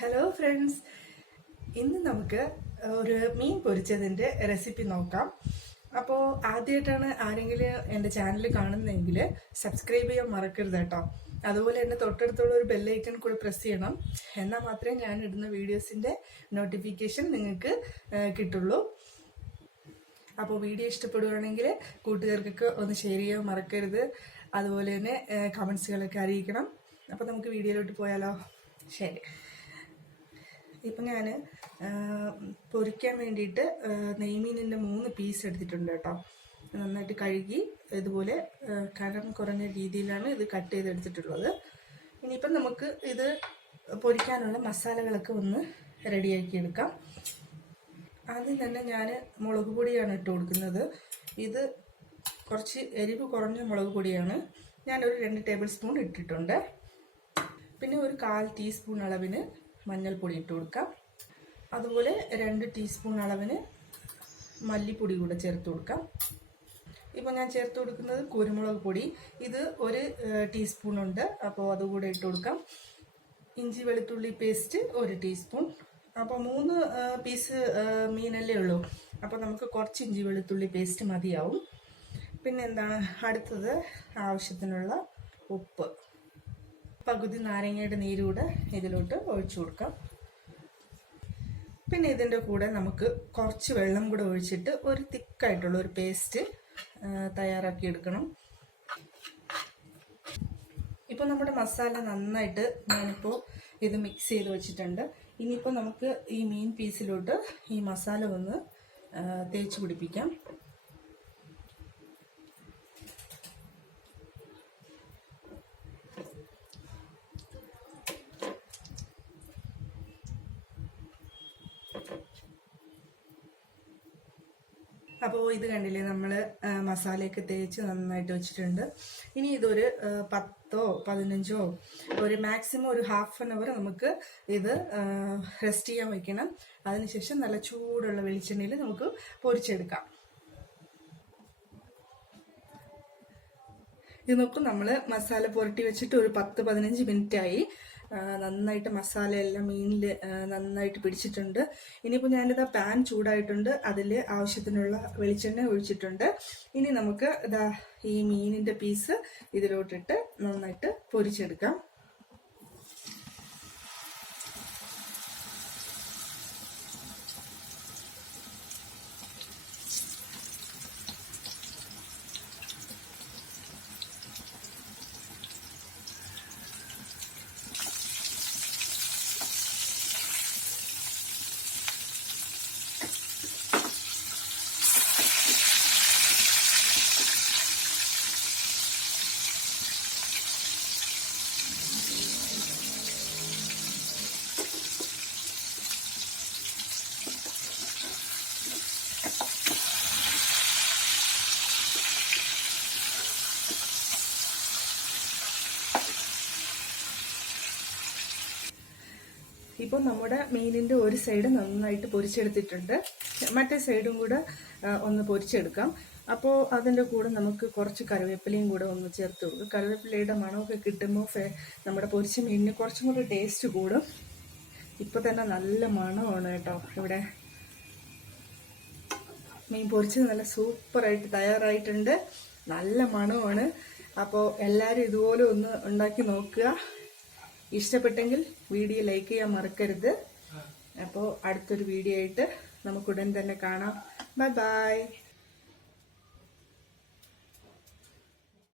Hello friends, ഇന്ന് നമുക്ക് ഒരു മീൻ പൊരിച്ചതിൻ്റെ റെസിപ്പി നോക്കാം. അപ്പോൾ ആദ്യമായിട്ടാണ് ആരെങ്കിലും എൻ്റെ ചാനൽ കാണുന്നതെങ്കിൽ സബ്സ്ക്രൈബ് ചെയ്യാൻ മറക്കരുത് കേട്ടോ. അതുപോലെ തന്നെ തൊട്ടടുത്തുള്ള ഒരു ബെല്ലൈക്കൺ കൂടി പ്രസ് ചെയ്യണം. എന്നാൽ മാത്രമേ ഞാൻ ഇടുന്ന വീഡിയോസിൻ്റെ നോട്ടിഫിക്കേഷൻ നിങ്ങൾക്ക് കിട്ടുള്ളൂ. അപ്പോൾ വീഡിയോ ഇഷ്ടപ്പെടുകയാണെങ്കിൽ കൂട്ടുകാർക്കൊക്കെ ഒന്ന് ഷെയർ ചെയ്യാൻ മറക്കരുത്. അതുപോലെ തന്നെ കമൻസുകളൊക്കെ അറിയിക്കണം. അപ്പോൾ നമുക്ക് വീഡിയോയിലോട്ട് പോയാലോ? ശരി. ഇപ്പം ഞാൻ പൊരിക്കാൻ വേണ്ടിയിട്ട് നെയ്മീനിൻ്റെ 3 പീസ് എടുത്തിട്ടുണ്ട് കേട്ടോ. നന്നായിട്ട് കഴുകി ഇതുപോലെ കനം കുറഞ്ഞ രീതിയിലാണ് ഇത് കട്ട് ചെയ്തെടുത്തിട്ടുള്ളത്. ഇനിയിപ്പം നമുക്ക് ഇത് പൊരിക്കാനുള്ള മസാലകളൊക്കെ ഒന്ന് റെഡിയാക്കി എടുക്കാം. ആദ്യം തന്നെ ഞാൻ മുളക് പൊടിയാണ് ഇട്ട് കൊടുക്കുന്നത്. ഇത് കുറച്ച് എരിവ് കുറഞ്ഞ മുളക് പൊടിയാണ്. ഞാനൊരു 2 ടേബിൾ സ്പൂൺ ഇട്ടിട്ടുണ്ട്. പിന്നെ ഒരു 1/4 ടീസ്പൂൺ അളവിന് മഞ്ഞൾപ്പൊടി ഇട്ട് കൊടുക്കാം. അതുപോലെ 2 ടീസ്പൂൺ അളവിന് മല്ലിപ്പൊടി കൂടെ ചേർത്ത് കൊടുക്കാം. ഇപ്പോൾ ഞാൻ ചേർത്ത് കൊടുക്കുന്നത് കുരുമുളക് പൊടി. ഇത് 1 ടീസ്പൂൺ ഉണ്ട്, അപ്പോൾ അതുകൂടെ ഇട്ട് കൊടുക്കാം. ഇഞ്ചി വെളുത്തുള്ളി പേസ്റ്റ് 1 ടീസ്പൂൺ. അപ്പോൾ 3 പീസ് മീനല്ലേ ഉള്ളൂ, അപ്പോൾ നമുക്ക് കുറച്ച് ഇഞ്ചി വെളുത്തുള്ളി പേസ്റ്റ് മതിയാവും. പിന്നെ എന്താണ് അടുത്തത്, ആവശ്യത്തിനുള്ള ഉപ്പ്. പകുതി നാരങ്ങയുടെ നീരൂടെ ഇതിലോട്ട് ഒഴിച്ചു കൊടുക്കാം. പിന്നെ ഇതിൻ്റെ കൂടെ നമുക്ക് കുറച്ച് വെള്ളം കൂടെ ഒഴിച്ചിട്ട് ഒരു തിക്കായിട്ടുള്ള ഒരു പേസ്റ്റ് തയ്യാറാക്കി എടുക്കണം. ഇപ്പോൾ നമ്മുടെ മസാല നന്നായിട്ട് ഞാനിപ്പോൾ ഇത് മിക്സ് ചെയ്ത് വെച്ചിട്ടുണ്ട്. ഇനിയിപ്പോൾ നമുക്ക് ഈ മീൻ പീസിലോട്ട് ഈ മസാല ഒന്ന് തേച്ച് പിടിപ്പിക്കാം. അപ്പോൾ ഇത് കണ്ടില്ലേ, നമ്മൾ മസാലയൊക്കെ തേച്ച് നന്നായിട്ട് വെച്ചിട്ടുണ്ട്. ഇനി ഇതൊരു 10ഓ 15ഓ ഒരു മാക്സിമം ഒരു ½ ആൻ അവർ നമുക്ക് ഇത് റെസ്റ്റ് ചെയ്യാൻ വയ്ക്കണം. അതിനുശേഷം നല്ല ചൂടുള്ള വെളിച്ചെണ്ണയിൽ നമുക്ക് പൊരിച്ചെടുക്കാം. ഇത് നോക്കും, നമ്മൾ മസാല പുരട്ടി വെച്ചിട്ട് ഒരു 10-15 മിനിറ്റ് ആയി. നന്നായിട്ട് മസാല എല്ലാം മീനിൽ നന്നായിട്ട് പിടിച്ചിട്ടുണ്ട്. ഇനിയിപ്പോൾ ഞാനിതാ പാൻ ചൂടായിട്ടുണ്ട്, അതിൽ ആവശ്യത്തിനുള്ള വെളിച്ചെണ്ണ ഒഴിച്ചിട്ടുണ്ട്. ഇനി നമുക്ക് ഇതാ ഈ മീനിൻ്റെ പീസ് ഇതിലോട്ടിട്ട് നന്നായിട്ട് പൊരിച്ചെടുക്കാം. ഇപ്പോൾ നമ്മുടെ മീനിൻ്റെ ഒരു സൈഡ് നന്നായിട്ട് പൊരിച്ചെടുത്തിട്ടുണ്ട്. മറ്റേ സൈഡും കൂടെ ഒന്ന് പൊരിച്ചെടുക്കാം. അപ്പോൾ അതിൻ്റെ കൂടെ നമുക്ക് കുറച്ച് കറിവേപ്പിലയും കൂടെ ഒന്ന് ചേർത്ത് കൊടുക്കും. കറിവേപ്പിലയുടെ മണമൊക്കെ കിട്ടുമ്പോൾ നമ്മുടെ പൊരിച്ച മീനിന് കുറച്ചും കൂടെ ടേസ്റ്റ് കൂടും. ഇപ്പോൾ തന്നെ നല്ല മണമാണ് കേട്ടോ. ഇവിടെ മീൻ പൊരിച്ചത് നല്ല സൂപ്പറായിട്ട് തയ്യാറായിട്ടുണ്ട്. നല്ല മണമാണ്. അപ്പോൾ എല്ലാവരും ഇതുപോലെ ഒന്ന് ഉണ്ടാക്കി നോക്കുക. ഇഷ്ടപ്പെട്ടെങ്കിൽ വീഡിയോ ലൈക്ക് ചെയ്യാൻ മറക്കരുത്. അപ്പോൾ അടുത്തൊരു വീഡിയോ ആയിട്ട് നമുക്ക് ഉടൻ തന്നെ കാണാം. Bye bye.